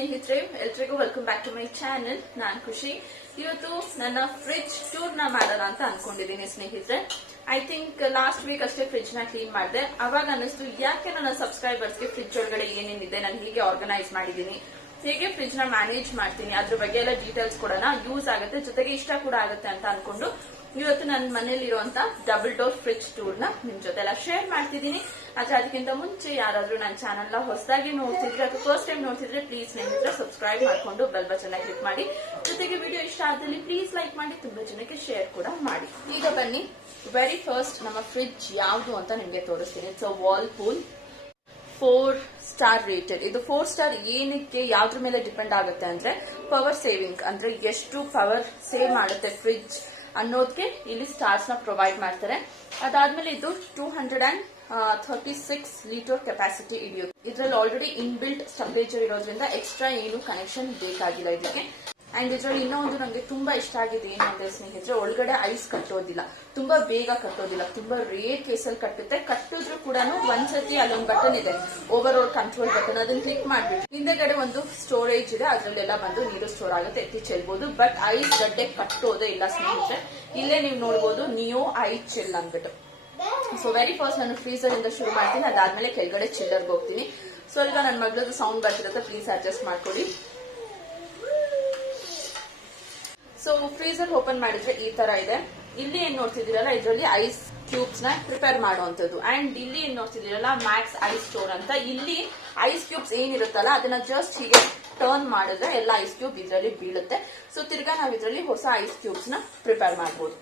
ಸ್ನೇಹಿತರೆ, ಎಲ್ರಿಗೂ welcome back to my channel. ನಾನ್ ಖುಷಿ. ಇವತ್ತು ನನ್ನ ಫ್ರಿಡ್ಜ್ ಟೂರ್ ನ ಮಾಡೋಣ ಅಂತ ಅನ್ಕೊಂಡಿದ್ದೀನಿ ಸ್ನೇಹಿತರೆ. ಐ ಥಿಂಕ್ ಲಾಸ್ಟ್ ವೀಕ್ ಅಷ್ಟೇ ಫ್ರಿಡ್ಜ್ ನ ಕ್ಲೀನ್ ಮಾಡಿದೆ. ಅವಾಗ ಅನ್ನಿಸ್ತು ಯಾಕೆ ನನ್ನ ಸಬ್ಸ್ಕ್ರೈಬರ್ಸ್ಗೆ ಫ್ರಿಡ್ಜ್ ಒಳಗಡೆ ಏನೇನಿದೆ ನಾನು ಹೀಗೆ ಆರ್ಗನೈಸ್ ಮಾಡಿದ್ದೀನಿ, ಹೇಗೆ ಫ್ರಿಡ್ಜ್ ನ ಮ್ಯಾನೇಜ್ ಮಾಡ್ತೀನಿ, ಅದ್ರ ಬಗ್ಗೆ ಎಲ್ಲ ಡೀಟೇಲ್ಸ್ ಕೊಡೋಣ. ಯೂಸ್ ಆಗುತ್ತೆ, ಜೊತೆಗೆ ಇಷ್ಟ ಕೂಡ ಆಗುತ್ತೆ ಅಂತ ಅನ್ಕೊಂಡು ಇವತ್ತು ನನ್ನ ಮನೇಲಿರುವಂತ ಡಬಲ್ ಡೋರ್ ಫ್ರಿಡ್ಜ್ ಟೂರ್ ನ ನಿಮ್ ಜೊತೆ ಎಲ್ಲ ಶೇರ್ ಮಾಡ್ತಿದ್ದೀನಿ. ಆದ್ರೆ ಅದಕ್ಕಿಂತ ಮುಂಚೆ ಯಾರಾದ್ರೂ ನನ್ನ ಚಾನೆಲ್ ನ ಹೊಸದಾಗಿ ನೋಡ್ತಿದ್ರೆ ಅಥವಾ ಫಸ್ಟ್ ಟೈಮ್ ನೋಡ್ತಿದ್ರೆ ಪ್ಲೀಸ್ ಸ್ನೇಹಿತರೆ ಸಬ್ಸ್ಕ್ರೈಬ್ ಮಾಡ್ಕೊಂಡು ಬೆಲ್ ಬಟನ್ ಕ್ಲಿಕ್ ಮಾಡಿ. ಜೊತೆಗೆ ವಿಡಿಯೋ ಇಷ್ಟ ಆದಲ್ಲಿ ಪ್ಲೀಸ್ ಲೈಕ್ ಮಾಡಿ, ತುಂಬಾ ಜನಕ್ಕೆ ಶೇರ್ ಕೂಡ ಮಾಡಿ. ಈಗ ಬನ್ನಿ, ವೆರಿ ಫಸ್ಟ್ ನಮ್ಮ ಫ್ರಿಡ್ಜ್ ಯಾವುದು ಅಂತ ನಿಮ್ಗೆ ತೋರಿಸ್ತೀನಿ. It's a Whirlpool 4 star rated. ಇದು 4 ಸ್ಟಾರ್ ಏನಕ್ಕೆ ಯಾವ್ದ್ರ ಮೇಲೆ ಡಿಪೆಂಡ್ ಆಗುತ್ತೆ ಅಂದ್ರೆ ಪವರ್ ಸೇವಿಂಗ್, ಅಂದ್ರೆ ಎಷ್ಟು ಪವರ್ ಸೇವ್ ಮಾಡುತ್ತೆ ಫ್ರಿಡ್ಜ್ ಅನ್ನೋದಕ್ಕೆ ಇಲ್ಲಿ ಸ್ಟಾರ್ಸ್ ನ ಪ್ರೊವೈಡ್ ಮಾಡ್ತಾರೆ. ಅದಾದ್ಮೇಲೆ ಇದು 236 ಲೀಟರ್ ಕೆಪಾಸಿಟಿ ಹಿಡಿಯುತ್ತೆ. ಇದ್ರಲ್ಲಿ ಆಲ್ರೆಡಿ ಇನ್ಬಿಲ್ಟ್ ಟೆಂಪರೇಚರ್ ಇರೋದ್ರಿಂದ ಎಕ್ಸ್ಟ್ರಾ ಏನು ಕನೆಕ್ಷನ್ ಬೇಕಾಗಿಲ್ಲ ಇದಕ್ಕೆ. ಅಂಡ್ ಇದ್ರಲ್ಲಿ ಇನ್ನೊಂದು ನಂಗೆ ತುಂಬಾ ಇಷ್ಟ ಆಗಿದೆ ಏನು ಅಂದ್ರೆ ಸ್ನೇಹಿತರೆ, ಒಳಗಡೆ ಐಸ್ ಕಟ್ಟೋದಿಲ್ಲ, ತುಂಬಾ ಬೇಗ ಕಟ್ಟೋದಿಲ್ಲ, ತುಂಬಾ ರೇರ್ ಕೇಸಲ್ಲಿ ಕಟ್ಟುತ್ತೆ. ಕಟ್ಟಿದ್ರು ಕೂಡ ಒಂದ್ಸತಿ ಅಲ್ಲೊಂದು ಬಟನ್ ಇದೆ, ಓವರ್ ಆಲ್ ಕಂಟ್ರೋಲ್ ಬಟನ್, ಅದನ್ನ ಕ್ಲಿಕ್ ಮಾಡ್ಬಿಟ್ಟು ಹಿಂದೆಗಡೆ ಒಂದು ಸ್ಟೋರೇಜ್ ಇದೆ, ಅದ್ರಲ್ಲೆಲ್ಲ ಬಂದು ನೀರು ಸ್ಟೋರ್ ಆಗುತ್ತೆ, ಎತ್ತಿ ಚೆಲ್ಬಹುದು. ಬಟ್ ಐಸ್ ಗಡ್ಡೆ ಕಟ್ಟೋದೇ ಇಲ್ಲ ಸ್ನೇಹಿತರೆ. ಇಲ್ಲೇ ನೀವು ನೋಡಬಹುದು ನಿಯೋ ಐ ಚಿಲ್ ಅಂದ್ಬಿಟ್ಟು. ಸೊ ವೆರಿ ಫಸ್ಟ್ ನಾನು ಫ್ರೀಸರ್ ಇಂದ ಶುರು ಮಾಡ್ತೀನಿ, ಅದಾದ್ಮೇಲೆ ಕೆಳಗಡೆ ಚಿಲ್ಲರ್ಗೆ ಹೋಗ್ತೀನಿ. ಸೊ ಈಗ ನನ್ನ ಮಗಳದ್ದು ಸೌಂಡ್ ಬರ್ತಿರುತ್ತೆ, ಪ್ಲೀಸ್ ಅಡ್ಜಸ್ಟ್ ಮಾಡ್ಕೊಳ್ಳಿ. ಸೊ ಫ್ರೀಸರ್ ಓಪನ್ ಮಾಡಿದ್ರೆ ಈ ತರ ಇದೆ. ಇಲ್ಲಿ ಏನ್ ನೋಡ್ತಿದ್ದೀರಲ್ಲ, ಇದರಲ್ಲಿ ಐಸ್ ಕ್ಯೂಬ್ಸ್ ನ ಪ್ರಿಪೇರ್ ಮಾಡುವಂತದ್ದು. ಅಂಡ್ ಇಲ್ಲಿ ಏನ್ ನೋಡ್ತಿದ್ದೀರಲ್ಲ, ಮ್ಯಾಕ್ಸ್ ಐಸ್ ಸ್ಟೋರ್ ಅಂತ. ಇಲ್ಲಿ ಐಸ್ ಕ್ಯೂಬ್ಸ್ ಏನಿರುತ್ತಲ್ಲ ಅದನ್ನ ಜಸ್ಟ್ ಹೀಗೆ ಟರ್ನ್ ಮಾಡಿದ್ರೆ ಎಲ್ಲ ಐಸ್ ಕ್ಯೂಬ್ ಇದರಲ್ಲಿ ಬೀಳುತ್ತೆ. ಸೊ ತಿರ್ಗಾ ನಾವು ಇದರಲ್ಲಿ ಹೊಸ ಐಸ್ ಕ್ಯೂಬ್ಸ್ ನ ಪ್ರಿಪೇರ್ ಮಾಡಬಹುದು.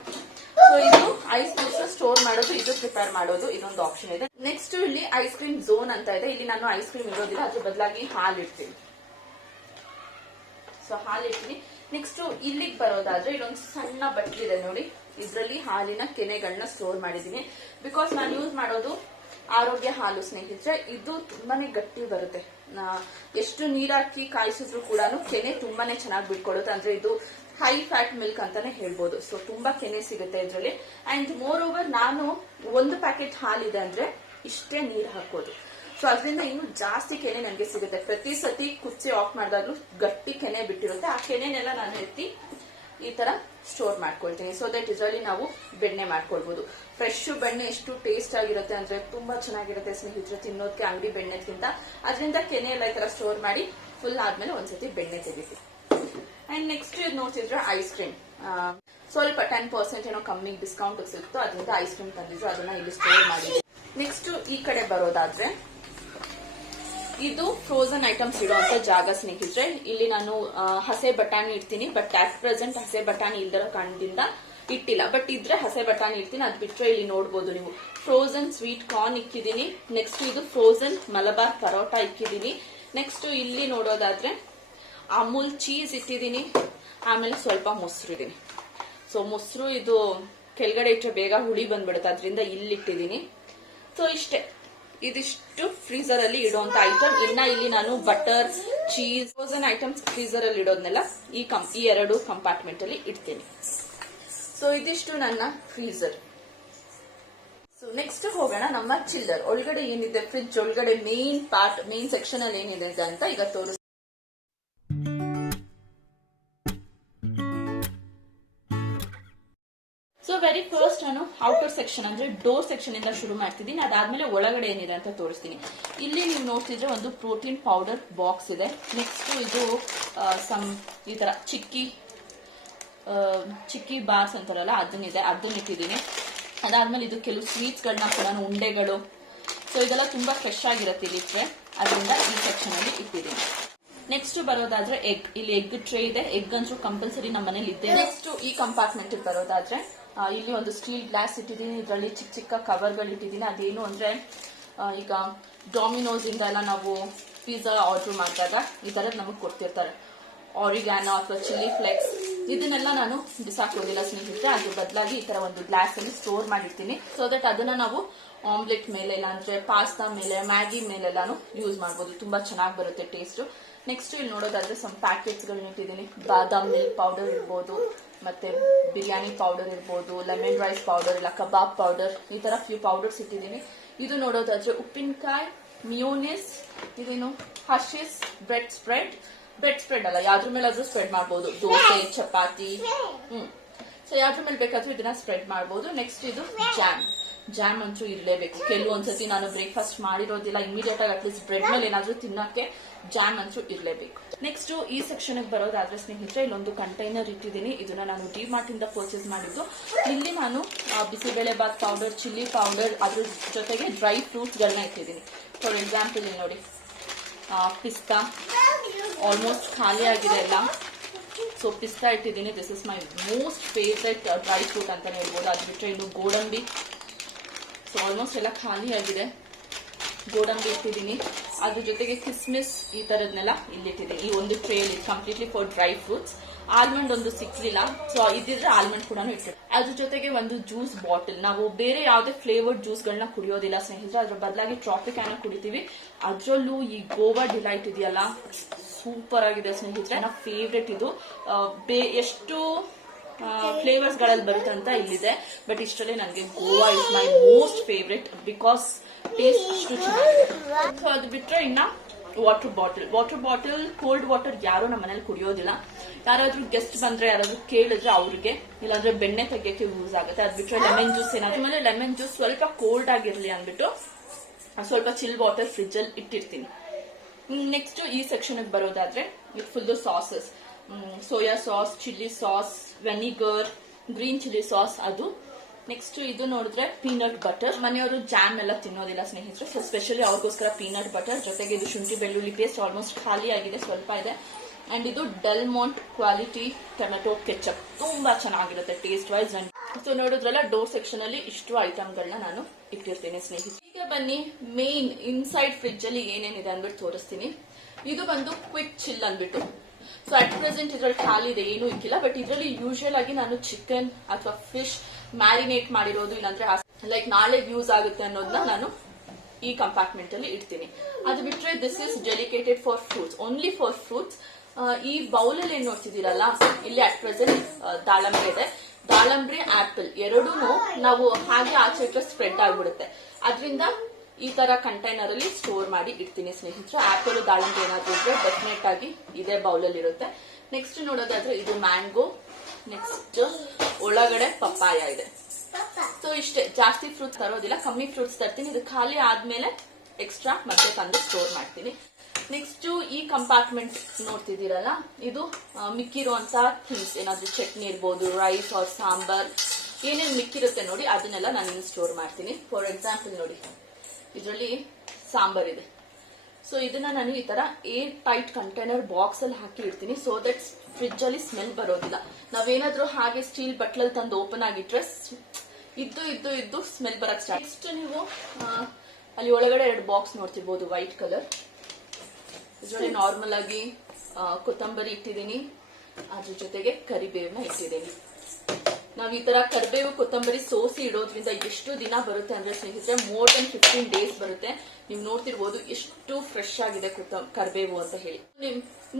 ಸೊ ಇದು ಐಸ್ ಕ್ಯೂಬ್ಸ್ ನ ಸ್ಟೋರ್ ಮಾಡೋದು, ಇದು ಪ್ರಿಪೇರ್ ಮಾಡೋದು, ಇದೊಂದು ಆಪ್ಷನ್ ಇದೆ. ನೆಕ್ಸ್ಟ್ ಇಲ್ಲಿ ಐಸ್ ಕ್ರೀಮ್ ಝೋನ್ ಅಂತ ಇದೆ. ಇಲ್ಲಿ ನಾನು ಐಸ್ ಕ್ರೀಮ್ ಇರೋದಿಲ್ಲ, ಅದ್ರ ಬದಲಾಗಿ ಹಾಲು ಇಡ್ತೀನಿ. ಸೊ ಹಾಲು ಇಡ್ತೀನಿ. ನೆಕ್ಸ್ಟ್ ಇಲ್ಲಿಗೆ ಬರೋದಾದ್ರೆ ಇಲ್ಲೊಂದು ಸಣ್ಣ ಬಟ್ಲಿ ಇದೆ ನೋಡಿ, ಇದರಲ್ಲಿ ಹಾಲಿನ ಕೆನೆಗಳನ್ನ ಸ್ಟೋರ್ ಮಾಡಿದೀನಿ. ಬಿಕಾಸ್ ನಾನು ಯೂಸ್ ಮಾಡೋದು ಆರೋಗ್ಯ ಹಾಲು ಸ್ನೇಹಿತರೆ. ಇದು ತುಂಬಾನೇ ಗಟ್ಟಿ ಬರುತ್ತೆ, ಎಷ್ಟು ನೀರಾಕಿ ಕಾಯಿಸಿದ್ರು ಕೂಡ ಕೆನೆ ತುಂಬಾನೇ ಚೆನ್ನಾಗಿ ಬಿಟ್ಕೊಡುತ್ತೆ. ಅಂದ್ರೆ ಇದು ಹೈ ಫ್ಯಾಟ್ ಮಿಲ್ಕ್ ಅಂತಾನೆ ಹೇಳ್ಬೋದು. ಸೊ ತುಂಬಾ ಕೆನೆ ಸಿಗುತ್ತೆ ಇದರಲ್ಲಿ. ಅಂಡ್ ಮೋರ್ ಓವರ್ ನಾನು ಒಂದು ಪ್ಯಾಕೆಟ್ ಹಾಲಿದೆ ಅಂದ್ರೆ ಇಷ್ಟೇ ನೀರು ಹಾಕೋದು. ಸೊ ಅದರಿಂದ ಇನ್ನು ಜಾಸ್ತಿ ಕೆನೆ ನನಗೆ ಸಿಗುತ್ತೆ. ಪ್ರತಿ ಸತಿ ಕುಚ್ಚಿ ಆಫ್ ಮಾಡಿದಾಗ್ಲೂ ಗಟ್ಟಿ ಕೆನೆ ಬಿಟ್ಟಿರುತ್ತೆ. ಆ ಕೆನೆನೆಲ್ಲ ನಾನು ಎತ್ತಿ ಈ ತರ ಸ್ಟೋರ್ ಮಾಡ್ಕೊಳ್ತೀನಿ. ಸೊ ದಟ್ ಇದರಲ್ಲಿ ನಾವು ಬೆಣ್ಣೆ ಮಾಡ್ಕೊಳ್ಬಹುದು. ಫ್ರೆಶ್ ಬೆಣ್ಣೆ ಎಷ್ಟು ಟೇಸ್ಟ್ ಆಗಿರುತ್ತೆ ಅಂದ್ರೆ ತುಂಬಾ ಚೆನ್ನಾಗಿರುತ್ತೆ ಸ್ನೇಹಿತರೆ ತಿನ್ನೋದಕ್ಕೆ ಅಂಗಡಿ ಬೆಣ್ಣೆಗಿಂತ. ಅದರಿಂದ ಕೆನೆ ಎಲ್ಲ ಈ ತರ ಸ್ಟೋರ್ ಮಾಡಿ ಫುಲ್ ಆದ್ಮೇಲೆ ಒಂದ್ಸತಿ ಬೆಣ್ಣೆ ತೆಗಿತೀವಿ. ಅಂಡ್ ನೆಕ್ಸ್ಟ್ ಇದು ನೋಡ್ತಿದ್ರೆ ಐಸ್ ಕ್ರೀಮ್, ಸ್ವಲ್ಪ 10% ಏನೋ ಕಮ್ಮಿ ಡಿಸ್ಕೌಂಟ್ ಸಿಕ್ತು, ಅದರಿಂದ ಐಸ್ ಕ್ರೀಮ್ ತಂದಿದ್ರು, ಅದನ್ನ ಇಲ್ಲಿ ಸ್ಟೋರ್ ಮಾಡಿದ್ವಿ. ನೆಕ್ಸ್ಟ್ ಈ ಕಡೆ ಬರೋದಾದ್ರೆ ಇದು ಫ್ರೋಸನ್ ಐಟಮ್ಸ್ ಇಡುವಂತ ಜಾಗ ಸ್ನೇಹಿತರೆ. ಇಲ್ಲಿ ನಾನು ಹಸೆ ಬಟಾಣಿ ಇಡ್ತೀನಿ, ಬಟ್ ಅಟ್ ಪ್ರೆಸೆಂಟ್ ಹಸೆ ಬಟಾಣಿ ಇಲ್ದರ ಕಾರಣದಿಂದ ಇಟ್ಟಿಲ್ಲ. ಬಟ್ ಇದ್ರೆ ಹಸೆ ಬಟಾಣಿ ಇಡ್ತೀನಿ. ಅದ್ ಬಿಟ್ರೆ ಇಲ್ಲಿ ನೋಡಬಹುದು ನೀವು ಫ್ರೋಸನ್ ಸ್ವೀಟ್ ಕಾರ್ನ್ ಇಕ್ಕಿದೀನಿ. ನೆಕ್ಸ್ಟ್ ಇದು ಫ್ರೋಸನ್ ಮಲಬಾರ್ ಪರೋಟ ಇಕ್ಕಿದೀನಿ. ನೆಕ್ಸ್ಟ್ ಇಲ್ಲಿ ನೋಡೋದಾದ್ರೆ ಅಮೂಲ್ ಚೀಸ್ ಇಟ್ಟಿದ್ದೀನಿ. ಆಮೇಲೆ ಸ್ವಲ್ಪ ಮೊಸರು ಇದೀನಿ. ಸೊ ಮೊಸರು ಇದು ಕೆಳಗಡೆ ಇಟ್ಟರೆ ಬೇಗ ಹುಳಿ ಬಂದ್ಬಿಡುತ್ತೆ, ಅದರಿಂದ ಇಲ್ಲಿ ಇಟ್ಟಿದ್ದೀನಿ. ಸೊ ಇಷ್ಟೇ, ಇದಿಷ್ಟು ಫ್ರೀಸರ್ ಅಲ್ಲಿ ಇಡುವಂತ ಐಟಮ್. ಇನ್ನ ಇಲ್ಲಿ ನಾನು butter, cheese, frozen items freezer ಅಲ್ಲಿ ಇಡೋದನ್ನೆಲ್ಲ ಈ ಎರಡು ಕಂಪಾರ್ಟ್ಮೆಂಟ್ ಅಲ್ಲಿ ಇಡ್ತೀನಿ. ಸೊ ಇದಿಷ್ಟು ನನ್ನ ಫ್ರೀಸರ್. ಸೊ ನೆಕ್ಸ್ಟ್ ಹೋಗೋಣ ನಮ್ಮ ಚಿಲ್ಲರ್ ಒಳಗಡೆ ಏನಿದೆ. ಫ್ರಿಡ್ಜ್ ಒಳಗಡೆ ಮೇನ್ ಪಾರ್ಟ್, ಮೇನ್ ಸೆಕ್ಷನ್ ಅಲ್ಲಿ ಏನಿದೆ ಅಂತ ಈಗ ತೋರಿಸ್ತೀನಿ. ಸೊ ವೆರಿ ಫಸ್ಟ್ ನಾನು ಔಟರ್ ಸೆಕ್ಷನ್ ಅಂದ್ರೆ ಡೋರ್ ಸೆಕ್ಷನ್ ಇಂದ ಶುರು ಮಾಡ್ತಿದ್ದೀನಿ. ಅದಾದ್ಮೇಲೆ ಒಳಗಡೆ ಏನಿದೆ ಅಂತ ತೋರಿಸ್ತೀನಿ. ಇಲ್ಲಿ ನೀವು ನೋಡ್ತಿದ್ರೆ ಒಂದು ಪ್ರೋಟೀನ್ ಪೌಡರ್ ಬಾಕ್ಸ್ ಇದೆ. ನೆಕ್ಸ್ಟ್ ಇದು ಈ ತರ ಚಿಕ್ಕಿ ಬಾರ್ಸ್ ಅಂತಾರಲ್ಲ ಅದನ್ನಿದೆ, ಅದನ್ನ ಇಟ್ಟಿದ್ದೀನಿ. ಅದಾದ್ಮೇಲೆ ಇದು ಕೆಲವು ಸ್ವೀಟ್ಸ್ ಗಳನ್ನ ಕೂಡ, ಉಂಡೆಗಳು. ಸೊ ಇದೆಲ್ಲ ತುಂಬಾ ಫ್ರೆಶ್ ಆಗಿರುತ್ತೆ ಇಲ್ಲಿಟ್ರೆ, ಅದರಿಂದ ಈ ಸೆಕ್ಷನ್ ಅಲ್ಲಿ ಇಟ್ಟಿದ್ದೀನಿ. ನೆಕ್ಸ್ಟ್ ಬರೋದಾದ್ರೆ ಎಗ್, ಇಲ್ಲಿ ಎಗ್ ಟ್ರೇ ಇದೆ. ಎಗ್ ಅಂತೂ ಕಂಪಲ್ಸರಿ ನಮ್ಮ ಮನೇಲಿ ಇದೆ. ನೆಕ್ಸ್ಟ್ ಈ ಕಂಪಾರ್ಟ್ಮೆಂಟ್ ಬರೋದಾದ್ರೆ ಇಲ್ಲಿ ಒಂದು ಸ್ಟೀಲ್ ಗ್ಲಾಸ್ ಇಟ್ಟಿದ್ದೀನಿ. ಇದರಲ್ಲಿ ಚಿಕ್ಕ ಚಿಕ್ಕ ಕವರ್ಗಳು ಇಟ್ಟಿದ್ದೀನಿ. ಅದೇನು ಅಂದ್ರೆ ಈಗ ಡಾಮಿನೋಸ್ ಇಂದ ಎಲ್ಲ ನಾವು ಪಿಜ್ಜಾ ಆರ್ಡರ್ ಮಾಡಿದಾಗ ಈ ತರದ್ ನಮಗೆ ಕೊಡ್ತಿರ್ತಾರೆ, ಆರಿಗ್ಯಾನೋ ಅಥವಾ ಚಿಲ್ಲಿ ಫ್ಲೆಕ್ಸ್. ಇದನ್ನೆಲ್ಲ ನಾನು ಬಿಸಾಕೋದಿಲ್ಲ ಸ್ನೇಹಿತರೆ, ಅದ್ರ ಬದಲಾಗಿ ಈ ತರ ಒಂದು ಗ್ಲಾಸ್ ಅಲ್ಲಿ ಸ್ಟೋರ್ ಮಾಡಿರ್ತೀನಿ. ಸೊ ದಟ್ ಅದನ್ನ ನಾವು ಆಮ್ಲೆಟ್ ಮೇಲೆ, ಇಲ್ಲ ಅಂದ್ರೆ ಪಾಸ್ತಾ ಮೇಲೆ, ಮ್ಯಾಗಿ ಮೇಲೆಲ್ಲಾನು ಯೂಸ್ ಮಾಡಬಹುದು. ತುಂಬಾ ಚೆನ್ನಾಗಿ ಬರುತ್ತೆ ಟೇಸ್ಟ್. ನೆಕ್ಸ್ಟ್ ಇಲ್ಲಿ ನೋಡೋದಾದ್ರೆ ಸಮ್ ಪ್ಯಾಕೆಟ್ಸ್ ಗಳನ್ನ ಇಟ್ಟಿದ್ದೀನಿ. ಬಾದಾಮ್ ಮಿಲ್ಕ್ ಪೌಡರ್ ಇರ್ಬೋದು, ಮತ್ತೆ ಬಿರಿಯಾನಿ ಪೌಡರ್ ಇರ್ಬೋದು, ಲೆಮನ್ ರೈಸ್ ಪೌಡರ್, ಇಲ್ಲ ಕಬಾಬ್ ಪೌಡರ್, ಈ ತರ ಫ್ಯೂ ಪೌಡರ್ಸ್ ಇಟ್ಟಿದ್ದೀನಿ. ಇದು ನೋಡೋದಾದ್ರೆ ಉಪ್ಪಿನಕಾಯಿ, ಮಿಯೋನೆಸ್, ಇದೇನು Hershey's bread spread, bread spread ಅಲ್ಲ, ಯಾವ್ದ್ರ ಮೇಲಾದ್ರೂ ಸ್ಪ್ರೆಡ್ ಮಾಡಬಹುದು, ದೋಸೆ, ಚಪಾತಿ, ಸೊ ಯಾವ್ದ್ರ ಮೇಲೆ ಬೇಕಾದ್ರೂ ಇದನ್ನ ಸ್ಪ್ರೆಡ್ ಮಾಡಬಹುದು. ನೆಕ್ಸ್ಟ್ ಇದು ಜಾಮ್ ಅಂತೂ ಇರಲೇಬೇಕು. ಕೆಲವೊಂದ್ಸತಿ ನಾನು ಬ್ರೇಕ್ಫಾಸ್ಟ್ ಮಾಡಿರೋದಿಲ್ಲ, ಇಮಿಡಿಯೇಟ್ ಆಗಿ ಅಟ್ಲೀಸ್ಟ್ ಬ್ರೆಡ್ ಮೇಲೆ ಏನಾದ್ರೂ ತಿನ್ನಕ್ಕೆ ಜಾಮ್ ಅಂತೂ ಇರಲೇಬೇಕು. ನೆಕ್ಸ್ಟ್ ಈ ಸೆಕ್ಷನ್ ಬರೋದಾದ್ರೆ ಸ್ನೇಹಿತರೆ, ಇಲ್ಲೊಂದು ಕಂಟೈನರ್ ಇಟ್ಟಿದ್ದೀನಿ. ಇದನ್ನ ನಾನು ಡಿಮಾರ್ಟ್ ಇಂದ ಪರ್ಚೇಸ್ ಮಾಡಿದ್ದು. ಇಲ್ಲಿ ನಾನು bisi bele bath powder, chilli powder, ಅದ್ರ ಜೊತೆಗೆ ಡ್ರೈ ಫ್ರೂಟ್ಸ್ ಗಳನ್ನ ಇಟ್ಟಿದ್ದೀನಿ. ಫಾರ್ ಎಕ್ಸಾಂಪಲ್ ಇಲ್ಲಿ ನೋಡಿ, ಪಿಸ್ತಾ ಆಲ್ಮೋಸ್ಟ್ ಖಾಲಿ ಆಗಿದೆ ಎಲ್ಲ. ಸೊ ಪಿಸ್ತಾ ಇಟ್ಟಿದ್ದೀನಿ. This is my most favourite dry fruit ಅಂತಾನೆ ಹೇಳ್ಬೋದು. ಅದು ಬಿಟ್ಟರೆ ಇನ್ನು ಗೋಡಂಬಿ, ಸೊ ಆಲ್ಮೋಸ್ಟ್ ಎಲ್ಲ ಖಾಲಿ ಆಗಿದೆ. ಗೋಡಂಬಿ ಇಟ್ಟಿದ್ದೀನಿ. ಅದ್ರ ಜೊತೆಗೆ ಕಿಸ್ಮಿಸ್ ಈ ತರದ್ನೆಲ್ಲ ಇಲ್ಲಿಟ್ಟಿದ್ದೀನಿ. ಈ ಒಂದು ಟ್ರೇಲಿ completely for dry fruits. Almond ಒಂದು ಸಿಕ್ಲಿಲ್ಲ, ಸೊ ಇದ್ದಿದ್ರೆ ಆಲ್ಮಂಡ್ ಕೂಡ ಇಟ್ಟಿದ್ದೆ. ಅದ್ರ ಜೊತೆಗೆ ಒಂದು ಜ್ಯೂಸ್ ಬಾಟಲ್. ನಾವು ಬೇರೆ ಯಾವುದೇ ಫ್ಲೇವರ್ಡ್ ಜ್ಯೂಸ್ ಗಳನ್ನ ಕುಡಿಯೋದಿಲ್ಲ ಸ್ನೇಹಿತರೆ, ಅದ್ರ ಬದಲಾಗಿ ಟ್ರಾಪಿಕಾನ ಕುಡಿತೀವಿ. ಅದ್ರಲ್ಲೂ ಈ ಗೋವಾ ಡಿಲೈಟ್ ಇದೆಯಲ್ಲ, ಸೂಪರ್ ಆಗಿದೆ ಸ್ನೇಹಿತರೆ. ನನ್ನ ಫೇವ್ರೆಟ್ ಇದು. ಎಷ್ಟು ಫ್ಲೇವರ್ಸ್ ಗಳಲ್ಲಿ ಬರುತ್ತೆ ಅಂತ ಇಲ್ಲಿದೆ, ಬಟ್ ಇಷ್ಟರಲ್ಲಿ ನನಗೆ Goa is my most favourite because taste ಅಷ್ಟು ಚೆನ್ನಾಗಿದೆ. ಸೊ ಅದು ಬಿಟ್ರೆ ಇನ್ನ ವಾಟರ್ ಬಾಟಲ್ ಕೋಲ್ಡ್ ವಾಟರ್ ಯಾರು ನಮ್ಮ ಮನೇಲಿ ಕುಡಿಯೋದಿಲ್ಲ. ಯಾರಾದ್ರೂ ಗೆಸ್ಟ್ ಬಂದ್ರೆ ಯಾರಾದ್ರೂ ಕೇಳಿದ್ರೆ ಅವ್ರಿಗೆ, ಇಲ್ಲಾಂದ್ರೆ ಬೆಣ್ಣೆ ತೆಗಿಯಕ್ಕೆ ಯೂಸ್ ಆಗುತ್ತೆ. ಅದ್ ಬಿಟ್ರೆ ಲೆಮನ್ ಜ್ಯೂಸ್ ಏನಾದ್ರು, ಆಮೇಲೆ ಲೆಮನ್ ಜ್ಯೂಸ್ ಸ್ವಲ್ಪ ಕೋಲ್ಡ್ ಆಗಿರ್ಲಿ ಅಂದ್ಬಿಟ್ಟು ಸ್ವಲ್ಪ ಚಿಲ್ ವಾಟರ್ ಫ್ರಿಜ್ ಅಲ್ಲಿ ಇಟ್ಟಿರ್ತೀನಿ. ನೆಕ್ಸ್ಟ್ ಈ ಸೆಕ್ಷನ್ ಬರೋದಾದ್ರೆ ಇದು full sauces, soya sauce, chilli sauce, vinegar, green chilli sauce ಅದು. ನೆಕ್ಸ್ಟ್ ಇದು ನೋಡಿದ್ರೆ ಪೀನಟ್ ಬಟರ್. ಮನೆಯವರು ಜಾಮ್ ಎಲ್ಲ ತಿನ್ನೋದಿಲ್ಲ ಸ್ನೇಹಿತರೆ, ಸೊ ಸ್ಪೆಷಲಿ ಅವ್ರಿಗೋಸ್ಕರ ಪೀನಟ್ ಬಟರ್. ಜೊತೆಗೆ ಇದು ಶುಂಠಿ ಬೆಳ್ಳುಳ್ಳಿ ಪೇಸ್ಟ್ ಆಲ್ಮೋಸ್ಟ್ ಖಾಲಿ ಆಗಿದೆ, ಸ್ವಲ್ಪ ಇದೆ. ಅಂಡ್ ಇದು ಡೆಲ್ಮಾಂಟ್ ಕ್ವಾಲಿಟಿ ಟೊಮೆಟೊ ಕೆಚಪ್, ತುಂಬಾ ಚೆನ್ನಾಗಿರುತ್ತೆ ಟೇಸ್ಟ್ ವೈಸ್. ಅಂಡ್ ಸೊ ನೋಡಿದ್ರಲ್ಲ, ಡೋರ್ ಸೆಕ್ಷನ್ ಅಲ್ಲಿ ಇಷ್ಟು ಐಟಮ್ಗಳನ್ನ ನಾನು ಇಟ್ಟಿರ್ತೀನಿ ಸ್ನೇಹಿತರೆ. ಈಗ ಬನ್ನಿ ಮೇನ್ ಇನ್ಸೈಡ್ ಫ್ರಿಜ್ ಅಲ್ಲಿ ಏನೇನಿದೆ ಅಂದ್ಬಿಟ್ಟು ತೋರಿಸ್ತೀನಿ. ಇದು ಬಂದು ಕ್ವಿಕ್ ಚಿಲ್ ಅಂದ್ಬಿಟ್ಟು. ಸೊ ಅಟ್ ಪ್ರೆಸೆಂಟ್ ಇದ್ರಲ್ಲಿ ಖಾಲಿ ಇದೆ, ಏನೂ ಇಕ್ಕಿಲ್ಲ. ಬಟ್ ಇದರಲ್ಲಿ ಯೂಶುವಲ್ ಆಗಿ ನಾನು ಚಿಕನ್ ಅಥವಾ ಫಿಶ್ ಮ್ಯಾರಿನೇಟ್ ಮಾಡಿರೋದು, ಇಲ್ಲಾಂದ್ರೆ ಲೈಕ್ ನಾಳೆ ಯೂಸ್ ಆಗುತ್ತೆ ಅನ್ನೋದನ್ನ ನಾನು ಈ ಕಂಪಾರ್ಟ್ಮೆಂಟ್ ಅಲ್ಲಿ ಇಡ್ತೀನಿ. ಅದು ಬಿಟ್ರೆ this is dedicated for fruits, only for fruits. ಈ ಬೌಲ್ ಅಲ್ಲಿ ಏನ್ ನೋಡ್ತಿದ್ದೀರಲ್ಲ, ಇಲ್ಲಿ ಅಟ್ ಪ್ರೆಸೆಂಟ್ ದಾಳಂಬ್ರೆ ಇದೆ. ದಾಳಂಬ್ರೆ, ಆಪಲ್ ಎರಡೂ ನಾವು ಹಾಗೆ ಆಚೆ ಇಟ್ಟರೆ ಸ್ಪ್ರೆಡ್ ಆಗ್ಬಿಡುತ್ತೆ. ಅದರಿಂದ ಈ ತರ ಕಂಟೈನರ್ ಅಲ್ಲಿ ಸ್ಟೋರ್ ಮಾಡಿ ಇಡ್ತೀನಿ ಸ್ನೇಹಿತರೆ. ಆಪಲ್, ದಾಳಿಂಬೆ ಏನಾದ್ರು ಇದ್ರೆ ಡೆಫಿನೆಟ್ ಆಗಿ ಇದೇ ಬೌಲ್ ಅಲ್ಲಿ ಇರುತ್ತೆ. ನೆಕ್ಸ್ಟ್ ನೋಡೋದಾದ್ರೆ ಇದು ಮ್ಯಾಂಗೋ. ನೆಕ್ಸ್ಟ್ ಒಳಗಡೆ ಪಪ್ಪಾಯ ಇದೆ. ಸೊ ಇಷ್ಟೇ, ಜಾಸ್ತಿ ಫ್ರೂಟ್ಸ್ ತರೋದಿಲ್ಲ, ಕಮ್ಮಿ ಫ್ರೂಟ್ಸ್ ತರ್ತೀನಿ. ಇದು ಖಾಲಿ ಆದ್ಮೇಲೆ ಎಕ್ಸ್ಟ್ರಾ ಮತ್ತೆ ತಂದು ಸ್ಟೋರ್ ಮಾಡ್ತೀನಿ. ನೆಕ್ಸ್ಟ್ ಈ ಕಂಪಾರ್ಟ್ಮೆಂಟ್ ನೋಡ್ತಿದ್ದೀರಲ್ಲ, ಇದು ಮಿಕ್ಕಿರುವಂತ ಥಿಂಗ್ಸ್, ಏನಾದ್ರೂ ಚಟ್ನಿ ಇರ್ಬೋದು, ರೈಸ್ ಆರ್ ಸಾಂಬಾರ್, ಏನೇನು ಮಿಕ್ಕಿರುತ್ತೆ ನೋಡಿ ಅದನ್ನೆಲ್ಲ ನಾನು ಇಲ್ಲಿ ಸ್ಟೋರ್ ಮಾಡ್ತೀನಿ. ಫಾರ್ ಎಕ್ಸಾಂಪಲ್ ನೋಡಿ, ಇದರಲ್ಲಿ ಸಾಂಬಾರ್ ಇದೆ. ಸೊ ಇದನ್ನ ನಾನು ಈ ತರ ಏರ್ ಟೈಟ್ ಕಂಟೈನರ್ ಬಾಕ್ಸ್ ಅಲ್ಲಿ ಹಾಕಿ ಇಡ್ತೀನಿ, ಸೊ ದಟ್ ಫ್ರಿಜ್ ಅಲ್ಲಿ ಸ್ಮೆಲ್ ಬರೋದಿಲ್ಲ. ನಾವೇನಾದ್ರೂ ಹಾಗೆ ಸ್ಟೀಲ್ ಬಟ್ಲಲ್ಲಿ ತಂದು ಓಪನ್ ಆಗಿಟ್ರೆ ಇದ್ದು ಸ್ಮೆಲ್ ಬರಕ್ ಸ್ಟಾರ್ಟ್. ನೆಕ್ಸ್ಟ್ ನೀವು ಅಲ್ಲಿ ಒಳಗಡೆ 2 ಬಾಕ್ಸ್ ನೋಡ್ತಿರ್ಬೋದು, ವೈಟ್ ಕಲರ್. ಇದರಲ್ಲಿ ನಾರ್ಮಲ್ ಆಗಿ ಕೊತ್ತಂಬರಿ ಇಟ್ಟಿದ್ದೀನಿ, ಅದ್ರ ಜೊತೆಗೆ ಕರಿಬೇವನ್ನ ಇಟ್ಟಿದ್ದೀನಿ. ನಾವ್ ಈ ತರ ಕರಿಬೇವು ಕೊತ್ತಂಬರಿ ಸೋಸಿ ಇಡೋದ್ರಿಂದ ಎಷ್ಟು ದಿನ ಬರುತ್ತೆ ಅಂದ್ರೆ ಸ್ನೇಹಿತರೆ, ಮೋರ್ ದನ್ 15 ಡೇಸ್ ಬರುತ್ತೆ. ನೀವು ನೋಡ್ತಿರ್ಬೋದು ಎಷ್ಟು ಫ್ರೆಶ್ ಆಗಿದೆ ಕರಿಬೇವು ಅಂತ ಹೇಳಿ.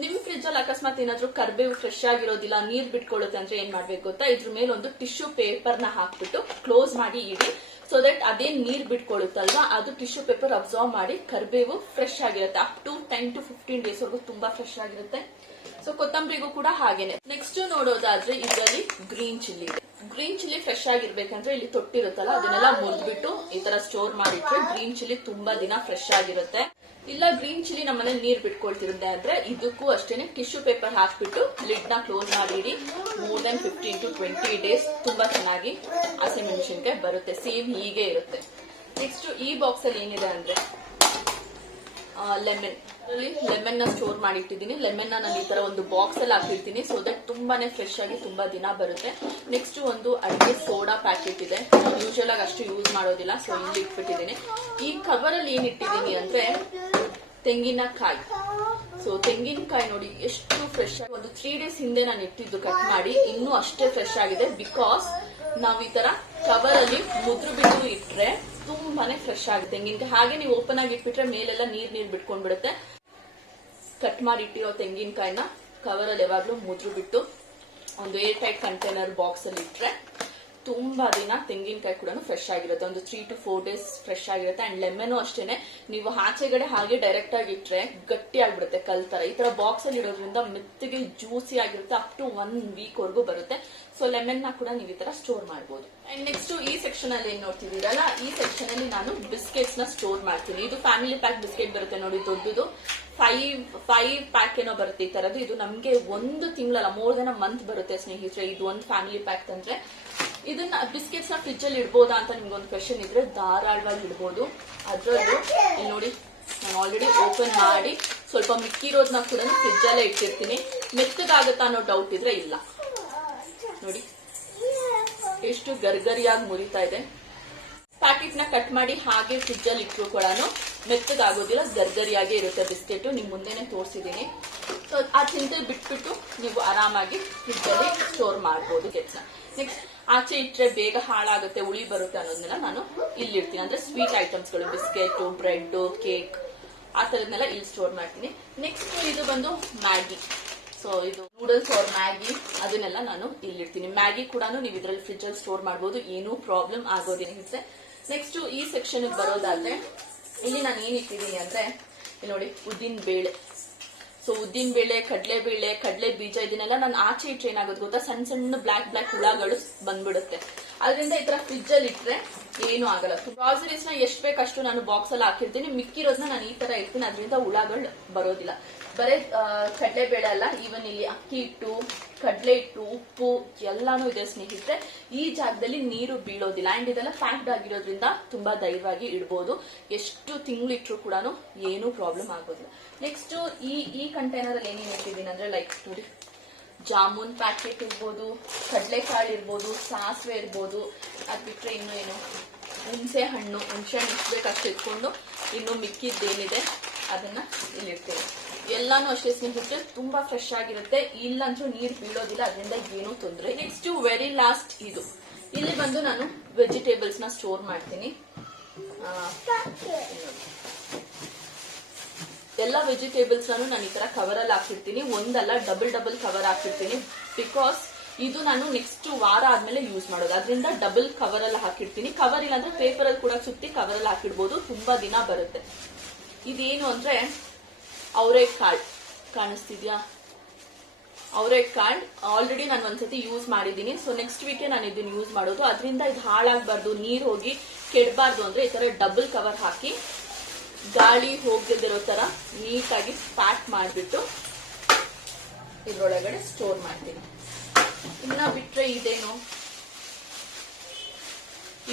ನಿಮ್ ಫ್ರಿಜ್ ಅಲ್ಲಿ ಅಕಸ್ಮಾತ್ ಏನಾದ್ರೂ ಕರಿಬೇವು ಫ್ರೆಶ್ ಆಗಿರೋದಿಲ್ಲ, ನೀರ್ ಬಿಟ್ಕೊಳ್ಳುತ್ತೆ ಅಂದ್ರೆ ಏನ್ ಮಾಡ್ಬೇಕು ಗೊತ್ತಾ, ಇದ್ರ ಮೇಲೆ ಒಂದು ಟಿಶ್ಯೂ ಪೇಪರ್ ನ ಹಾಕ್ಬಿಟ್ಟು ಕ್ಲೋಸ್ ಮಾಡಿ ಇಡಿ. ಸೊ ದಟ್ ಅದೇನ್ ನೀರ್ ಬಿಟ್ಕೊಳ್ಳುತ್ತಲ್ವಾ, ಅದು ಟಿಶ್ಯೂ ಪೇಪರ್ ಅಬ್ಸರ್ವ್ ಮಾಡಿ ಕರಿಬೇವು ಫ್ರೆಶ್ ಆಗಿರುತ್ತೆ. ಅಪ್ ಟು 10 to 15 ಡೇಸ್ ವರೆಗೂ ತುಂಬಾ ಫ್ರೆಶ್ ಆಗಿರುತ್ತೆ. ಸೊ ಕೊತ್ತಂಬರಿಗೂ ಕೂಡ ಹಾಗೇನೆ. ನೆಕ್ಸ್ಟ್ ನೋಡೋದಾದ್ರೆ ಇದರಲ್ಲಿ ಗ್ರೀನ್ ಚಿಲ್ಲಿ ಇದೆ. ಗ್ರೀನ್ ಚಿಲ್ಲಿ ಫ್ರೆಶ್ ಆಗಿರ್ಬೇಕಂದ್ರೆ ಇಲ್ಲಿ ತೊಟ್ಟಿರುತ್ತಲ್ಲ, ಅದನ್ನೆಲ್ಲ ಮುರಿದ್ಬಿಟ್ಟು ಈ ತರ ಸ್ಟೋರ್ ಮಾಡಿಟ್ರೆ ಗ್ರೀನ್ ಚಿಲ್ಲಿ ತುಂಬಾ ದಿನ ಫ್ರೆಶ್ ಆಗಿರುತ್ತೆ. ಇಲ್ಲ ಗ್ರೀನ್ ಚಿಲ್ಲಿ ನಮ್ಮನೆ ನೀರ್ ಬಿಟ್ಕೊಳ್ತಿರುತ್ತೆ ಅಂದ್ರೆ ಇದಕ್ಕೂ ಅಷ್ಟೇನೆ ಟಿಶ್ಯೂ ಪೇಪರ್ ಹಾಕ್ಬಿಟ್ಟು ಲಿಡ್ ನ ಕ್ಲೋಸ್ ಮಾಡಿಡಿ. ಮೋರ್ ದನ್ 15 to 20 ಡೇಸ್ ತುಂಬಾ ಚೆನ್ನಾಗಿ ಹಸಿಮೆಣಸಿನಕಾಯಿ ಬರುತ್ತೆ. ಸೇಮ್ ಹೀಗೆ ಇರುತ್ತೆ. ನೆಕ್ಸ್ಟ್ ಈ ಬಾಕ್ಸ್ ಅಲ್ಲಿ ಏನಿದೆ ಅಂದ್ರೆ ಲೆಮನ್ ನ ಸ್ಟೋರ್ ಮಾಡಿ ಇಟ್ಟಿದ್ದೀನಿ. ಲೆಮನ್ ನಾನು ಈ ತರ ಒಂದು ಬಾಕ್ಸ್ ಅಲ್ಲಿ ಹಾಕಿರ್ತೀನಿ, ಸೊ ದಟ್ ತುಂಬಾನೇ ಫ್ರೆಶ್ ಆಗಿ ತುಂಬಾ ದಿನ ಬರುತ್ತೆ. ನೆಕ್ಸ್ಟ್ ಒಂದು ಅಡಿಗೆ ಸೋಡಾ ಪ್ಯಾಕೆಟ್ ಇದೆ, ಯೂಶುವಲ್ ಆಗಿ ಅಷ್ಟು ಯೂಸ್ ಮಾಡೋದಿಲ್ಲ, ಸೊ ಇಲ್ಲಿ ಇಟ್ಬಿಟ್ಟಿದ್ದೀನಿ. ಈ ಕವರ್ ಅಲ್ಲಿ ಏನ್ ಇಟ್ಟಿದ್ದೀನಿ ಅಂದ್ರೆ ತೆಂಗಿನಕಾಯಿ. ಸೊ ತೆಂಗಿನಕಾಯಿ ನೋಡಿ ಎಷ್ಟು ಫ್ರೆಶ್ ಆಗಿ, ಒಂದು 3 ಡೇಸ್ ಹಿಂದೆ ನಾನು ಇಟ್ಟಿದ್ದು ಕಟ್ ಮಾಡಿ, ಇನ್ನೂ ಅಷ್ಟೇ ಫ್ರೆಶ್ ಆಗಿದೆ. ಬಿಕಾಸ್ ನಾವ್ ಈ ತರ ಕವರ್ ಅಲ್ಲಿ ಮುದ್ರು ಬಿಟ್ಟು ಇಟ್ರೆ ತುಂಬಾನೇ ಫ್ರೆಶ್ ಆಗುತ್ತೆ ತೆಂಗಿನಕಾಯಿ. ಹಾಗೆ ನೀವು ಓಪನ್ ಆಗಿ ಇಟ್ಬಿಟ್ರೆ ಮೇಲೆಲ್ಲ ನೀರ್ ಬಿಟ್ಕೊಂಡ್ಬಿಡುತ್ತೆ. ಕಟ್ ಮಾಡಿ ಇಟ್ಟಿರೋ ತೆಂಗಿನಕಾಯಿನ ಕವರ್ ಅಲ್ಲಿ ಯಾವಾಗ್ಲೂ ಮುದ್ರು ಬಿಟ್ಟು ಒಂದು ಏರ್ ಟೈಟ್ ಕಂಟೈನರ್ ಬಾಕ್ಸ್ ಅಲ್ಲಿ ಇಟ್ರೆ ತುಂಬಾ ದಿನ ತೆಂಗಿನಕಾಯಿ ಕೂಡ ಫ್ರೆಶ್ ಆಗಿರುತ್ತೆ, ಒಂದು 3 to 4 days ಫ್ರೆಶ್ ಆಗಿರುತ್ತೆ. ಅಂಡ್ ಲೆಮನ್ ಅಷ್ಟೇನೆ, ನೀವು ಆಚೆಗಡೆ ಹಾಗೆ ಡೈರೆಕ್ಟ್ ಆಗಿ ಇಟ್ರೆ ಗಟ್ಟಿ ಆಗ್ಬಿಡುತ್ತೆ ಕಲ್ ತರ. ಈ ತರ ಬಾಕ್ಸ್ ಅಲ್ಲಿ ಇಡೋದ್ರಿಂದ ಮೆತ್ತಗೆ ಜ್ಯೂಸಿ ಆಗಿರುತ್ತೆ, ಅಪ್ ಟು 1 week ವರೆಗೂ ಬರುತ್ತೆ. ಸೊ ಲೆಮನ್ ನ ಕೂಡ ನೀವು ಈ ತರ ಸ್ಟೋರ್ ಮಾಡಬಹುದು. ಅಂಡ್ ನೆಕ್ಸ್ಟ್ ಈ ಸೆಕ್ಷನ್ ಅಲ್ಲಿ ಏನ್ ನೋಡ್ತಿದ್ದೀರಲ್ಲ, ಈ ಸೆಕ್ಷನ್ ಅಲ್ಲಿ ನಾನು ಬಿಸ್ಕೆಟ್ಸ್ ನ ಸ್ಟೋರ್ ಮಾಡ್ತೀನಿ. ಇದು ಫ್ಯಾಮಿಲಿ ಪ್ಯಾಕ್ ಬಿಸ್ಕೆಟ್ ಬರುತ್ತೆ ನೋಡಿ, ದೊಡ್ಡದು 5 ಪ್ಯಾಕ್ ಏನೋ ಬರುತ್ತೆ ಈ ತರದ್ದು. ಇದು ನಮ್ಗೆ 1 ತಿಂಗಳಲ್ಲ, ಮೋರ್ ದೆನ್ ಅ ಮಂತ್ ಬರುತ್ತೆ ಸ್ನೇಹಿತರೆ. ಇದು ಒಂದು ಫ್ಯಾಮಿಲಿ ಪ್ಯಾಕ್ ತಂದ್ರೆ ಇದನ್ನ ಬಿಸ್ಕೆಟ್ಸ್ ನ ಫ್ರಿಜ್ ಅಲ್ಲಿ ಇಡ್ಬೋದಾ ಅಂತ ನಿಮ್ಗೆ ಒಂದು ಕ್ವೆಶನ್ ಇದ್ರೆ ಧಾರಾಳವಾಗಿ ಇಡ್ಬೋದು. ಅದ್ರಲ್ಲೂ ಇಲ್ಲಿ ನೋಡಿ, ನಾನು ಆಲ್ರೆಡಿ ಓಪನ್ ಮಾಡಿ ಸ್ವಲ್ಪ ಮಿಕ್ಕಿರೋದನ್ನ ಕೂಡ ಫ್ರಿಜ್ ಅಲ್ಲೇ ಇಟ್ಟಿರ್ತೀನಿ. ಮೆತ್ತಗಾಗತ್ತಾ ಅನ್ನೋ ಡೌಟ್ ಇದ್ರೆ ಇಲ್ಲ. ನೋಡಿ ಎಷ್ಟು ಗರ್ಗರಿಯಾಗಿ ಮುರಿತಾ ಇದೆ. ಪ್ಯಾಕೆಟ್ ನ ಕಟ್ ಮಾಡಿ ಹಾಗೆ ಫ್ರಿಜ್ ಅಲ್ಲಿ ಇಟ್ರು ಕೂಡ ಮೆತ್ತಗಾಗೋದಿಲ್ಲ, ಗರ್ಗರಿಯಾಗಿ ಇರುತ್ತೆ ಬಿಸ್ಕೆಟ್. ನಿಮ್ ಮುಂದೆನೆ ತೋರಿಸಿದೀನಿ. ಸೊ ಆ ಚಿಂತೆ ಬಿಟ್ಬಿಟ್ಟು ನೀವು ಆರಾಮಾಗಿ ಫ್ರಿಜ್ ಅಲ್ಲಿ ಸ್ಟೋರ್ ಮಾಡಬಹುದು ಕೆಲ್ಸ. ನೆಕ್ಸ್ಟ್ ಆಚೆ ಇಟ್ರೆ ಬೇಗ ಹಾಳಾಗುತ್ತೆ, ಉಳಿ ಬರುತ್ತೆ ಅನ್ನೋದನ್ನೆಲ್ಲ ನಾನು ಇಲ್ಲಿ ಇಡ್ತೀನಿ. ಅಂದ್ರೆ ಸ್ವೀಟ್ ಐಟಮ್ಸ್ ಗಳು, ಬಿಸ್ಕೆಟ್, ಬ್ರೆಡ್, ಕೇಕ್ ಆ ತರದ್ನೆಲ್ಲ ಇಲ್ಲಿ ಸ್ಟೋರ್ ಮಾಡ್ತೀನಿ. ನೆಕ್ಸ್ಟ್ ಇದು ಬಂದು ಮ್ಯಾಗಿ. ಸೊ ಇದು ನೂಡಲ್ಸ್ ಆರ್ ಮ್ಯಾಗಿ, ಅದನ್ನೆಲ್ಲ ನಾನು ಇಲ್ಲಿ ಇಡ್ತೀನಿ. ಮ್ಯಾಗಿ ಕೂಡ ನೀವು ಇದ್ರಲ್ಲಿ ಫ್ರಿಜ್ ಅಲ್ಲಿ ಸ್ಟೋರ್ ಮಾಡಬಹುದು, ಏನೂ ಪ್ರಾಬ್ಲಮ್ ಆಗೋದಿಲ್ಲ. ನೆಕ್ಸ್ಟ್ ಈ ಸೆಕ್ಷನ್ ಬರೋದಾದ್ರೆ ಇಲ್ಲಿ ನಾನು ಏನ್ ಇಟ್ಟಿದ್ದೀನಿ ಅಂದ್ರೆ ಇಲ್ಲಿ ನೋಡಿ, ಉದ್ದಿನ ಬೇಳೆ. ಸೊ ಉದ್ದಿನ ಬೇಳೆ, ಕಡಲೆ ಬೀಜ ಇದನ್ನೆಲ್ಲ ನಾನು ಆಚೆ ಇಟ್ರೆ ಏನಾಗುತ್ತೆ ಗೊತ್ತಾ, ಸಣ್ಣ ಸಣ್ಣ ಬ್ಲಾಕ್ ಹುಳಗಳು ಬಂದ್ಬಿಡುತ್ತೆ. ಅದರಿಂದ ಈ ತರ ಫ್ರಿಜ್ ಅಲ್ಲಿ ಇಟ್ರೆ ಏನು ಆಗಲ್ಲ. ಗ್ರಾಸರೀಸ್ ನ ಎಷ್ಟು ಬೇಕಷ್ಟು ನಾನು ಬಾಕ್ಸ್ ಅಲ್ಲಿ ಹಾಕಿರ್ತೀನಿ, ಮಿಕ್ಕಿರೋದನ್ನ ನಾನು ಈ ತರ ಇರ್ತೀನಿ, ಅದರಿಂದ ಹುಳಗಳು ಬರೋದಿಲ್ಲ. ಬರೇ ಕಡಲೆಬೇಳೆ ಅಲ್ಲ, ಈವನ್ ಇಲ್ಲಿ ಅಕ್ಕಿ ಹಿಟ್ಟು, ಕಡಲೆ ಹಿಟ್ಟು, ಉಪ್ಪು ಎಲ್ಲಾನು ಇದೆ ಸ್ನೇಹಿತರೆ. ಈ ಜಾಗದಲ್ಲಿ ನೀರು ಬೀಳೋದಿಲ್ಲ. ಅಂಡ್ ಇದೆಲ್ಲ ಪ್ಯಾಕ್ಡ್ ಆಗಿರೋದ್ರಿಂದ ತುಂಬಾ ಧೈರ್ಯವಾಗಿ ಇಡ್ಬೋದು. ಎಷ್ಟು ತಿಂಗಳು ಇಟ್ರು ಕೂಡ ಏನೂ ಪ್ರಾಬ್ಲಮ್ ಆಗೋದಿಲ್ಲ. ನೆಕ್ಸ್ಟ್ ಈ ಕಂಟೈನರ್ ಅಲ್ಲಿ ಏನೇನು ಇಟ್ಟಿದ್ದೀನಿ ಅಂದ್ರೆ ಲೈಕ್ ನೋಡಿ, ಜಾಮೂನ್ ಪ್ಯಾಕೆಟ್ ಇರ್ಬೋದು, ಕಡಲೆಕಾಳು ಇರ್ಬೋದು, ಸಾಸಿವೆ ಇರ್ಬೋದು, ಅದ್ ಬಿಟ್ರೆ ಇನ್ನು ಏನು ಹುಣಸೆ ಹಣ್ಣು ಎಷ್ಟು ಬೇಕಷ್ಟು ಇಟ್ಕೊಂಡು ಇನ್ನು ಮಿಕ್ಕಿದ್ದೇನಿದೆ ಅದನ್ನ ಇಲ್ಲಿ ಇಡ್ತೇವೆ. ಎಲ್ಲಾನು ಅಷ್ಟೇ ಸ್ನೇಹಿತರೆ, ತುಂಬಾ ಫ್ರೆಶ್ ಆಗಿರುತ್ತೆ. ಇಲ್ಲಂತೂ ನೀರು ಬೀಳೋದಿಲ್ಲ, ಅದರಿಂದ ಏನೂ ತೊಂದರೆ. ನೆಕ್ಸ್ಟ್ ವೆರಿ ಲಾಸ್ಟ್ ಇದು, ಇಲ್ಲಿ ಬಂದು ನಾನು ವೆಜಿಟೇಬಲ್ಸ್ ನ ಸ್ಟೋರ್ ಮಾಡ್ತೀನಿ. ಎಲ್ಲ ವೆಜಿಟೇಬಲ್ಸ್ ನಾನು ಈ ತರ ಕವರ್ ಅಲ್ಲಿ ಹಾಕಿರ್ತೀನಿ. ಒಂದಲ್ಲ, ಡಬಲ್ ಕವರ್ ಹಾಕಿರ್ತೀನಿ. ಬಿಕಾಸ್ ಇದು ನಾನು ನೆಕ್ಸ್ಟ್ ವಾರ ಆದ್ಮೇಲೆ ಯೂಸ್ ಮಾಡೋದು, ಅದರಿಂದ ಡಬಲ್ ಕವರ್ ಅಲ್ಲಿ ಹಾಕಿರ್ತೀನಿ. ಕವರ್ ಇಲ್ಲ ಅಂದ್ರೆ ಪೇಪರ್ ಅಲ್ಲಿ ಕೂಡ ಸುತ್ತಿ ಕವರ್ ಅಲ್ಲಿ ಹಾಕಿಡ್ಬೋದು, ತುಂಬಾ ದಿನ ಬರುತ್ತೆ. ಇದೇನು ಅಂದ್ರೆ ಅವರೆಕಾಳು ಕಾಣಿಸ್ತಿದ್ಯಾ, ಅವರೆಕಾಳು ಆಲ್ರೆಡಿ ನಾನು ಒಂದ್ಸತಿ ಯೂಸ್ ಮಾಡಿದೀನಿ. ಸೊ ನೆಕ್ಸ್ಟ್ ವೀಕೆ ನಾನು ಇದನ್ನ ಯೂಸ್ ಮಾಡೋದು. ಅದರಿಂದ ಇದು ಹಾಳಾಗಬಾರ್ದು, ನೀರ್ ಹೋಗಿ ಕೆಡಬಾರ್ದು ಅಂದ್ರೆ ಈ ತರ ಡಬಲ್ ಕವರ್ ಹಾಕಿ ಗಾಳಿ ಹೋಗದಿರೋ ತರ ನೀಟಾಗಿ ಪ್ಯಾಕ್ ಮಾಡಿಬಿಟ್ಟು ಇದ್ರೊಳಗಡೆ ಸ್ಟೋರ್ ಮಾಡ್ತೀನಿ. ಇನ್ನ ಬಿಟ್ರೆ ಇದೇನು,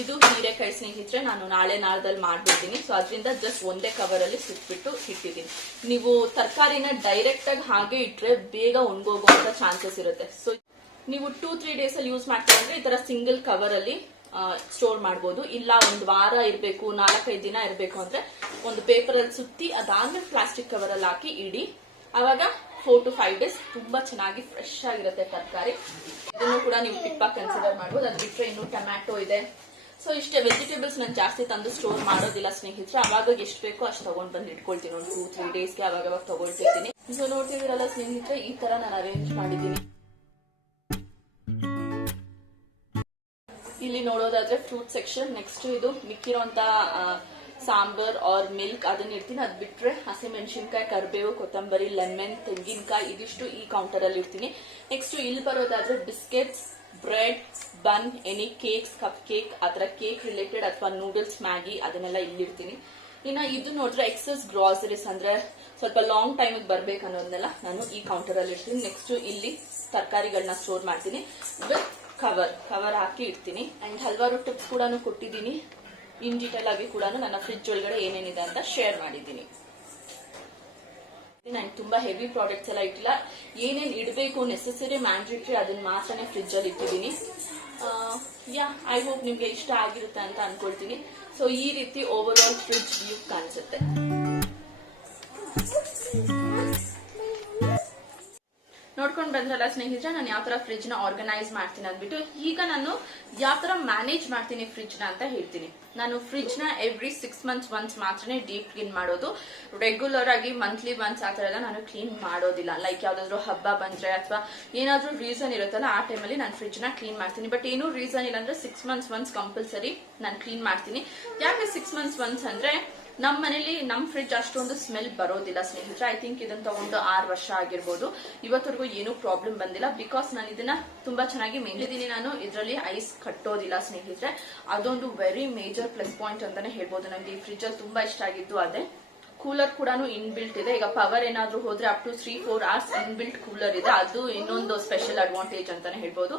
ಇದು ಹೀರೆಕಾಯಿ ಸ್ನೇಹಿತರೆ, ನಾನು ನಾಳೆ ನಾಳದಲ್ಲಿ ಮಾಡ್ಬಿಡ್ತೀನಿ. ಸೊ ಅದರಿಂದ ಜಸ್ಟ್ ಒಂದೇ ಕವರ್ ಅಲ್ಲಿ ಸುಟ್ಬಿಟ್ಟು ಇಟ್ಟಿದ್ದೀನಿ. ನೀವು ತರಕಾರಿನ ಡೈರೆಕ್ಟ್ ಆಗಿ ಹಾಗೆ ಇಟ್ರೆ ಬೇಗ ಒಣಗೋಗುವಂತ ಚಾನ್ಸಸ್ ಇರುತ್ತೆ. ಸೊ ನೀವು 2-3 ಡೇಸ್ ಅಲ್ಲಿ ಯೂಸ್ ಮಾಡ್ತೀರಾ ಅಂದ್ರೆ ಈ ತರ ಸಿಂಗಲ್ ಕವರ್ ಅಲ್ಲಿ ಸ್ಟೋರ್ ಮಾಡಬಹುದು. ಇಲ್ಲ ಒಂದು ವಾರ ಇರಬೇಕು, 4-5 ದಿನ ಇರಬೇಕು ಅಂದ್ರೆ ಒಂದು ಪೇಪರ್ ಅಲ್ಲಿ ಸುತ್ತಿ ಅದಾದ್ಮೇಲೆ ಪ್ಲಾಸ್ಟಿಕ್ ಕವರ್ ಅಲ್ಲಿ ಹಾಕಿ ಇಡಿ. ಅವಾಗ 4 to 5 ಡೇಸ್ ತುಂಬಾ ಚೆನ್ನಾಗಿ ಫ್ರೆಶ್ ಆಗಿರುತ್ತೆ ತರಕಾರಿ. ಇದನ್ನು ಕೂಡ ನೀವು ಟಿಪ್ಪಾಗಿ ಕನ್ಸಿಡರ್ ಮಾಡಬಹುದು. ಅದು ಬಿಟ್ರೆ ಇನ್ನು ಟೊಮ್ಯಾಟೊ ಇದೆ. ಸೊ ಇಷ್ಟೇ ವೆಜಿಟೇಬಲ್ಸ್ ನಾನು ಜಾಸ್ತಿ ತಂದು ಸ್ಟೋರ್ ಮಾಡೋದಿಲ್ಲ ಸ್ನೇಹಿತರೆ. ಅವಾಗ ಎಷ್ಟು ಬೇಕೋ ಅಷ್ಟು ತಗೊಂಡ್ ಬಂದು ಇಟ್ಕೊಳ್ತೀನಿ. ಒಂದು 2-3 ಡೇಸ್ಗೆ ಅವಾಗ ತಗೊಳ್ತಿರ್ತೀನಿ. ಸೊ ನೋಡ್ತಿದ್ದೀರಲ್ಲ ಸ್ನೇಹಿತರೆ, ಈ ತರ ನಾನು ಅರೇಂಜ್ ಮಾಡಿದ್ದೀನಿ. ಇಲ್ಲಿ ನೋಡೋದಾದ್ರೆ ಫ್ರೂಟ್ ಸೆಕ್ಷನ್. ನೆಕ್ಸ್ಟ್ ಇದು ಮಿಕ್ಕಿರೋಂತ ಸಾಂಬಾರ್ ಆರ್ ಮಿಲ್ಕ್ ಅದನ್ನ ಇರ್ತೀನಿ. ಅದ್ ಬಿಟ್ರೆ ಹಸಿಮೆಣಸಿನ್ಕಾಯಿ, ಕರಿಬೇವು, ಕೊತ್ತಂಬರಿ, ಲೆಮನ್, ತೆಂಗಿನಕಾಯಿ ಇದಿಷ್ಟು ಈ ಕೌಂಟರ್ ಅಲ್ಲಿ ಇರ್ತೀನಿ. ನೆಕ್ಸ್ಟ್ ಇಲ್ಲಿ ಬರೋದಾದ್ರೆ ಬಿಸ್ಕೆಟ್ಸ್, ಬ್ರೆಡ್, ಬನ್, ಎನಿ ಕೇಕ್ಸ್, ಕಪ್ ಕೇಕ್, ಆತರ ಕೇಕ್ ರಿಲೇಟೆಡ್ ಅಥವಾ ನೂಡಲ್ಸ್, ಮ್ಯಾಗಿ ಅದನ್ನೆಲ್ಲ ಇಲ್ಲಿರ್ತೀನಿ. ಇನ್ನ ಇದು ನೋಡಿದ್ರೆ ಎಕ್ಸಸ್ ಗ್ರಾಸರೀಸ್ ಅಂದ್ರೆ ಸ್ವಲ್ಪ ಲಾಂಗ್ ಟೈಮ್ ಬರ್ಬೇಕು ಅನ್ನೋದನ್ನೆಲ್ಲ ನಾನು ಈ ಕೌಂಟರ್ ಅಲ್ಲಿ ಇರ್ತೀನಿ. ನೆಕ್ಸ್ಟ್ ಇಲ್ಲಿ ತರಕಾರಿಗಳನ್ನ ಸ್ಟೋರ್ ಮಾಡ್ತೀನಿ ವಿತ್ ಕವರ್ ಹಾಕಿ ಇಡ್ತೀನಿ. ಅಂಡ್ ಹಲವಾರು ಟಿಪ್ಸ್ ಕೂಡ ಕೊಟ್ಟಿದ್ದೀನಿ. ಇನ್ ಡೀಟೇಲ್ ಆಗಿ ಕೂಡ ನನ್ನ ಫ್ರಿಜ್ ಒಳಗಡೆ ಏನೇನಿದೆ ಅಂತ ಶೇರ್ ಮಾಡಿದ್ದೀನಿ. ನಾನು ತುಂಬಾ ಹೆವಿ ಪ್ರಾಡಕ್ಟ್ಸ್ ಎಲ್ಲ ಇಟ್ಟಿಲ್ಲ. ಏನೇನ್ ಇಡಬೇಕು ನೆಸೆಸರಿ ಮ್ಯಾಂಡೇಟರಿ ಅದನ್ನ ಮಾತ್ರನೇ ಫ್ರಿಜ್ ಅಲ್ಲಿ ಇಟ್ಟಿದ್ದೀನಿ. ಐ ಹೋಪ್ ನಿಮ್ಗೆ ಇಷ್ಟ ಆಗಿರುತ್ತೆ ಅಂತ ಅನ್ಕೊಳ್ತೀನಿ. ಸೊ ಈ ರೀತಿ ಓವರ್ ಆಲ್ ಫ್ರಿಜ್ ವ್ಯೂ ಕಾಣಿಸುತ್ತೆ. ನೋಡ್ಕೊಂಡ್ ಬಂದ್ರಲ್ಲ ಸ್ನೇಹಿತರೆ, ನಾನು ಯಾವ ತರ ಫ್ರಿಜ್ ನ ಆರ್ಗನೈಸ್ ಮಾಡ್ತೀನಿ ಅಂದ್ಬಿಟ್ಟು ಈಗ ನಾನು ಯಾವ ತರ ಮ್ಯಾನೇಜ್ ಮಾಡ್ತೀನಿ ಫ್ರಿಜ್ ನ ಅಂತ ಹೇಳ್ತೀನಿ. ನಾನು ಫ್ರಿಜ್ ನ ಎವ್ರಿ 6 months ಒನ್ಸ್ ಮಾತ್ರನೇ ಡೀಪ್ ಕ್ಲೀನ್ ಮಾಡೋದು. ರೆಗ್ಯುಲರ್ ಆಗಿ ಮಂತ್ಲಿ ಒನ್ಸ್ ಆ ತರ ಎಲ್ಲ ನಾನು ಕ್ಲೀನ್ ಮಾಡೋದಿಲ್ಲ. ಲೈಕ್ ಯಾವ್ದಾದ್ರು ಹಬ್ಬ ಬಂದ್ರೆ ಅಥವಾ ಏನಾದ್ರೂ ರೀಸನ್ ಇರುತ್ತಲ್ಲ ಆ ಟೈಮಲ್ಲಿ ನಾನು ಫ್ರಿಜ್ ನ ಕ್ಲೀನ್ ಮಾಡ್ತೀನಿ. ಬಟ್ ಏನೂ ರೀಸನ್ ಇಲ್ಲ ಅಂದ್ರೆ 6 months ಒನ್ಸ್ ಕಂಪಲ್ಸರಿ ನಾನು ಕ್ಲೀನ್ ಮಾಡ್ತೀನಿ. ಯಾಕೆ 6 months ಒನ್ಸ್ ಅಂದ್ರೆ ನಮ್ಮ ಮನೇಲಿ ನಮ್ ಫ್ರಿಜ್ ಅಷ್ಟೊಂದು ಸ್ಮೆಲ್ ಬರೋದಿಲ್ಲ ಸ್ನೇಹಿತರೆ. ಐ ಥಿಂಕ್ ಇದನ್ನ ತಗೊಂಡು 6 ವರ್ಷ ಆಗಿರ್ಬೋದು, ಇವತ್ತರೆಗೂ ಏನೂ ಪ್ರಾಬ್ಲಮ್ ಬಂದಿಲ್ಲ. ಬಿಕಾಸ್ ನಾನು ಇದನ್ನ ತುಂಬಾ ಚೆನ್ನಾಗಿ ಮೇಂಟೈನ್. ನಾನು ಇದರಲ್ಲಿ ಐಸ್ ಕಟ್ಟೋದಿಲ್ಲ ಸ್ನೇಹಿತರೆ. ಅದೊಂದು ವೆರಿ ಮೇಜರ್ ಪ್ಲಸ್ ಪಾಯಿಂಟ್ ಅಂತಾನೆ ಹೇಳ್ಬೋದು. ನನಗೆ ಈ ಫ್ರಿಜ್ ಅಲ್ಲಿ ತುಂಬಾ ಇಷ್ಟ ಆಗಿದ್ದು ಅದೇ. ಕೂಲರ್ ಕೂಡ ಇನ್ ಬಿಲ್ಟ್ ಇದೆ. ಈಗ ಪವರ್ ಏನಾದ್ರೂ ಹೋದ್ರೆ up to 3-4 hours inbuilt cooler ಇದೆ. ಅದು ಇನ್ನೊಂದು ಸ್ಪೆಷಲ್ ಅಡ್ವಾಂಟೇಜ್ ಅಂತಾನೆ ಹೇಳ್ಬೋದು.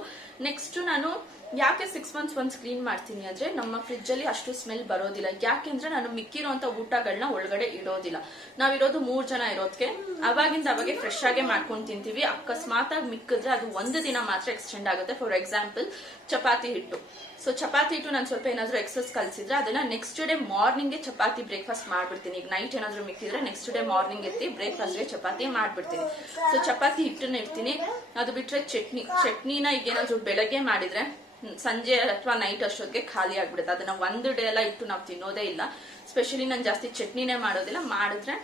ನೆಕ್ಸ್ಟ್ ನಾನು ಯಾಕೆ 6 months ಒನ್ಸ್ ಕ್ಲೀನ್ ಮಾಡ್ತೀನಿ ಅಂದ್ರೆ ನಮ್ಮ ಫ್ರಿಜ್ ಅಲ್ಲಿ ಅಷ್ಟು ಸ್ಮೆಲ್ ಬರೋದಿಲ್ಲ. ಯಾಕೆಂದ್ರೆ ನಾನು ಮಿಕ್ಕಿರುವಂತ ಊಟಗಳನ್ನ ಒಳಗಡೆ ಇಡೋದಿಲ್ಲ. ನಾವಿರೋದು 3 ಜನ ಇರೋದಕ್ಕೆ ಅವಾಗಿಂದ ಅವಾಗೆ ಫ್ರೆಶ್ ಆಗೇ ಮಾಡ್ಕೊಂಡು ತಿಂತೀವಿ. ಅಕಸ್ಮಾತ್ ಆಗಿ ಮಿಕ್ಕಿದ್ರೆ ಅದು ಒಂದು ದಿನ ಮಾತ್ರ ಎಕ್ಸ್ಟೆಂಡ್ ಆಗುತ್ತೆ. ಫಾರ್ ಎಕ್ಸಾಂಪಲ್ ಚಪಾತಿ ಹಿಟ್ಟು. ಸೊ ಚಪಾತಿ ಹಿಟ್ಟು ನಾನು ಸ್ವಲ್ಪ ಏನಾದ್ರೂ ಎಕ್ಸಸ್ ಕಲ್ಸಿದ್ರೆ ಅದನ್ನ next day morning chapati breakfast ಮಾಡ್ಬಿಡ್ತೀನಿ. ಈಗ ನೈಟ್ ಏನಾದ್ರೂ ಮಿಕ್ಕಿದ್ರೆ ನೆಕ್ಸ್ಟ್ ಡೇ ಮಾರ್ನಿಂಗ್ ಎತ್ತಿ ಬ್ರೇಕ್ಫಾಸ್ಟ್ ಗೆ ಚಪಾತಿ ಮಾಡ್ಬಿಡ್ತೀನಿ. ಸೊ ಚಪಾತಿ ಹಿಟ್ಟನ್ನ ಇಡ್ತೀನಿ. ಅದು ಬಿಟ್ರೆ ಚಟ್ನಿನ ಈಗ ಏನಾದ್ರೂ ಬೆಳಗ್ಗೆ ಮಾಡಿದ್ರೆ ಸಂಜೆ ಅಥವಾ ನೈಟ್ ಅಷ್ಟೊತ್ತಿಗೆ ಖಾಲಿ ಆಗ್ಬಿಡುತ್ತೆ. ಅದನ್ನ ಒಂದು ಡೇ ಎಲ್ಲ ಇಟ್ಟು ನಾವು ತಿನ್ನೋದೇ ಇಲ್ಲ. ಸ್ಪೆಷಲಿ ನಾನು ಜಾಸ್ತಿ ಚಟ್ನಿನೇ ಮಾಡೋದಿಲ್ಲ. ಮಾಡಿದ್ರೆ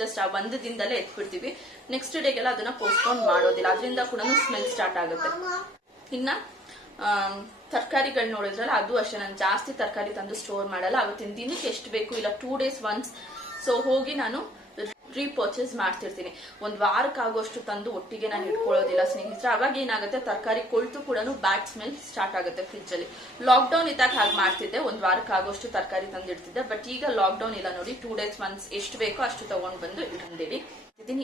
ಜಸ್ಟ್ ಆ ಒಂದು ದಿನದಲ್ಲೇ ಎತ್ಬಿಡ್ತೀವಿ. ನೆಕ್ಸ್ಟ್ ಡೇಗೆಲ್ಲ ಅದನ್ನ ಪೋಸ್ಟ್ಪೋನ್ ಮಾಡೋದಿಲ್ಲ. ಅದರಿಂದ ಕೂಡ ಸ್ಮೆಲ್ ಸ್ಟಾರ್ಟ್ ಆಗುತ್ತೆ. ಇನ್ನ ತರಕಾರಿಗಳು ನೋಡಿದ್ರಲ್ಲ, ಅದು ಅಷ್ಟೇ. ನಾನು ಜಾಸ್ತಿ ತರಕಾರಿ ತಂದು ಸ್ಟೋರ್ ಮಾಡಲ್ಲ. ಅವತ್ತಿನ ದಿನಕ್ಕೆ ಎಷ್ಟು ಬೇಕು ಇಲ್ಲ 2 days ಒನ್ಸ್ ಸೊ ಹೋಗಿ ನಾನು ರೀಪರ್ಚೇಸ್ ಮಾಡ್ತಿರ್ತೀನಿ. ಒಂದ್ ವಾರಕ್ಕಾಗೋಷ್ಟು ತಂದು ಒಟ್ಟಿಗೆ ನಾನು ಇಟ್ಕೊಳ್ಳೋದಿಲ್ಲ ಸ್ನೇಹಿತರೆ. ಅವಾಗ ಏನಾಗುತ್ತೆ, ತರಕಾರಿ ಕೊಳ್ತು ಕೂಡ ಬ್ಯಾಡ್ ಸ್ಮೆಲ್ ಸ್ಟಾರ್ಟ್ ಆಗುತ್ತೆ ಫ್ರಿಜ್ ಅಲ್ಲಿ. ಲಾಕ್ ಡೌನ್ ಇದ್ದಾಗ ಹಾಗೆ ಮಾಡ್ತಿದ್ದೆ, ಒಂದ್ ವಾರಕ್ಕಾಗೋಷ್ಟು ತರಕಾರಿ ತಂದು ಇಡ್ತಿದ್ದೆ. ಬಟ್ ಈಗ ಲಾಕ್ ಡೌನ್ ಇಲ್ಲ ನೋಡಿ. 2 days ಒನ್ಸ್ ಎಷ್ಟು ಬೇಕೋ ಅಷ್ಟು ತಗೊಂಡ್ ಬಂದು ಇಟ್ಟಿದ್ದೀನಿ.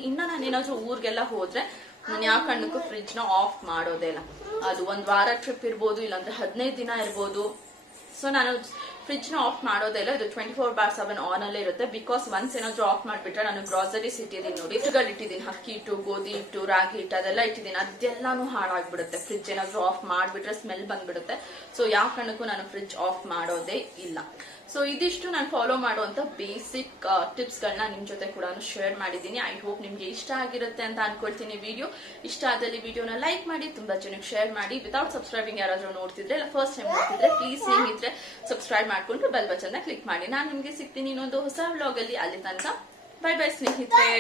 ಇನ್ನ ನಾನೇನಾದ್ರೂ ಊರ್ಗೆಲ್ಲ ಹೋದ್ರೆ ನಾನು ಯಾವ ಕಣ್ಣಕ್ಕೂ ಫ್ರಿಜ್ ನ ಆಫ್ ಮಾಡೋದೇ ಇಲ್ಲ. ಅದು ಒಂದ್ ವಾರ ಟ್ರಿಪ್ ಇರ್ಬೋದು, ಇಲ್ಲಾಂದ್ರೆ 15 ದಿನ ಇರ್ಬೋದು. ಸೊ ನಾನು ಫ್ರಿಜ್ ನ ಆಫ್ ಮಾಡೋದೇ ಇಲ್ಲ. ಇದು 24/7 ಆನ್ ಅಲ್ಲೇ ಇರುತ್ತೆ. ಬಿಕಾಸ್ ಒನ್ಸ್ ಏನಾದ್ರೂ ಆಫ್ ಮಾಡ್ಬಿಟ್ರೆ ನಾನು ಗ್ರಾಸರೀಸ್ ಇಟ್ಟಿದ್ದೀನಿ ನೋಡಿ, ಇಟ್ಟಿದ್ದೀನಿ. ಅಕ್ಕಿ ಹಿಟ್ಟು, ಗೋಧಿ ಹಿಟ್ಟು, ರಾಗಿ ಹಿಟ್ಟು ಅದೆಲ್ಲ ಇಟ್ಟಿದ್ದೀನಿ. ಅದೆಲ್ಲಾನು ಹಾಳಾಗ್ಬಿಡುತ್ತೆ. ಫ್ರಿಜ್ ಏನಾದ್ರೂ ಆಫ್ ಮಾಡ್ಬಿಟ್ರೆ ಸ್ಮೆಲ್ ಬಂದ್ಬಿಡುತ್ತೆ. ಸೊ ಯಾವ ಕಾರಣಕ್ಕೂ ನಾನು ಫ್ರಿಜ್ ಆಫ್ ಮಾಡೋದೇ ಇಲ್ಲ. ಸೊ ಇದಿಷ್ಟು ನಾನು ಫಾಲೋ ಮಾಡುವಂತ ಬೇಸಿಕ್ ಟಿಪ್ಸ್ ಗಳನ್ನ ನಿಮ್ ಜೊತೆ ಕೂಡ ಶೇರ್ ಮಾಡಿದ್ದೀನಿ. ಐ ಹೋಪ್ ನಿಮ್ಗೆ ಇಷ್ಟ ಆಗಿರುತ್ತೆ ಅಂತ ಅನ್ಕೊಳ್ತೀನಿ. ವಿಡಿಯೋ ಇಷ್ಟ ಆದಲ್ಲಿ ವಿಡಿಯೋನ ಲೈಕ್ ಮಾಡಿ, ತುಂಬಾ ಜನಕ್ಕೆ ಶೇರ್ ಮಾಡಿ. ವಿತೌಟ್ ಸಬ್ಸ್ಕ್ರೈಬಿಂಗ್ ಯಾರಾದ್ರೂ ನೋಡ್ತಿದ್ರೆ ಇಲ್ಲ ಫಸ್ಟ್ ಟೈಮ್ ನೋಡ್ತಿದ್ರೆ ಪ್ಲೀಸ್ ಸ್ನೇಹಿತರೆ ಸಬ್ಸ್ಕ್ರೈಬ್ ಮಾಡ್ಕೊಂಡು ಬೆಲ್ ಬಟನ್ ಕ್ಲಿಕ್ ಮಾಡಿ. ನಾನು ನಿಮ್ಗೆ ಸಿಗ್ತೀನಿ ಇನ್ನೊಂದು ಹೊಸ ವ್ಲಾಗ್ ಅಲ್ಲಿ. ಅಲ್ಲಿ ತನಕ ಬೈ ಬೈ ಸ್ನೇಹಿತರೆ.